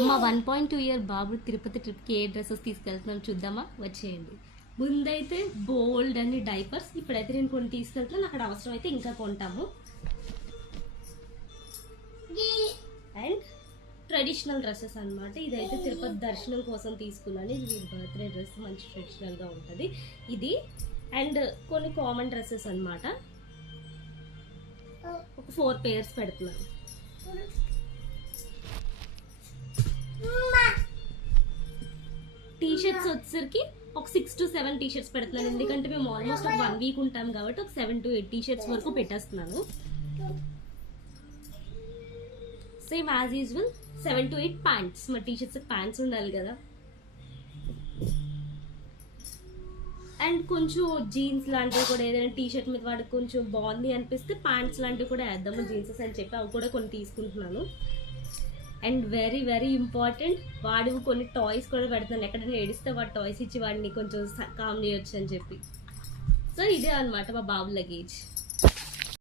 మా 1.2 ఇయర్ బాబు తిరుపతి ట్రిప్కి ఏ డ్రెస్సెస్ తీసుకెళ్తున్నాను చూద్దామా, వచ్చేయండి. ముందైతే బోల్డ్ అన్ని డైపర్స్, ఇప్పుడైతే నేను కొన్ని తీసుకెళ్తున్నాను, అక్కడ అవసరం అయితే ఇంకా కొంటాము. అండ్ ట్రెడిషనల్ డ్రెస్సెస్ అనమాట. ఇదైతే తిరుపతి దర్శనం కోసం తీసుకున్నాను. ఇది బర్త్డే డ్రెస్, మంచి ట్రెడిషనల్గా ఉంటుంది ఇది. అండ్ కొన్ని కామన్ డ్రెస్సెస్ అనమాట, ఒక 4 pairs పెడుతున్నాను. టీషర్ట్స్ వచ్చేసరికి ఒక 6 to 7 టీషర్ట్స్ పెడుతున్నాను, ఎందుకంటే మేము ఆల్మోస్ట్ ఒక 1 week ఉంటాం కాబట్టి ఒక 7 to 8 టీషర్ట్స్ వరకు పెట్టేస్తున్నాను. Same as usual 7 to 8 pants. మా టీషర్ట్స్ ప్యాంట్స్ ఉండాలి కదా. అండ్ కొంచెం జీన్స్ లాంటివి కూడా, ఏదైనా టీషర్ట్ మీద వాడికి కొంచెం బాగుంది అనిపిస్తే ప్యాంట్స్ లాంటివి కూడా వేద్దాము జీన్సెస్ అని చెప్పి అవి కూడా కొన్ని తీసుకుంటున్నాను. అండ్ వెరీ వెరీ ఇంపార్టెంట్, వాడివి కొన్ని టాయ్స్ కూడా పెడుతున్నాను. ఎక్కడైనా ఏడిస్తే వాడు టాయ్స్ ఇచ్చి వాడిని కొంచెం కామ్ చేయొచ్చు అని చెప్పి. సో ఇదే అనమాట మా బాబు లగేజ్.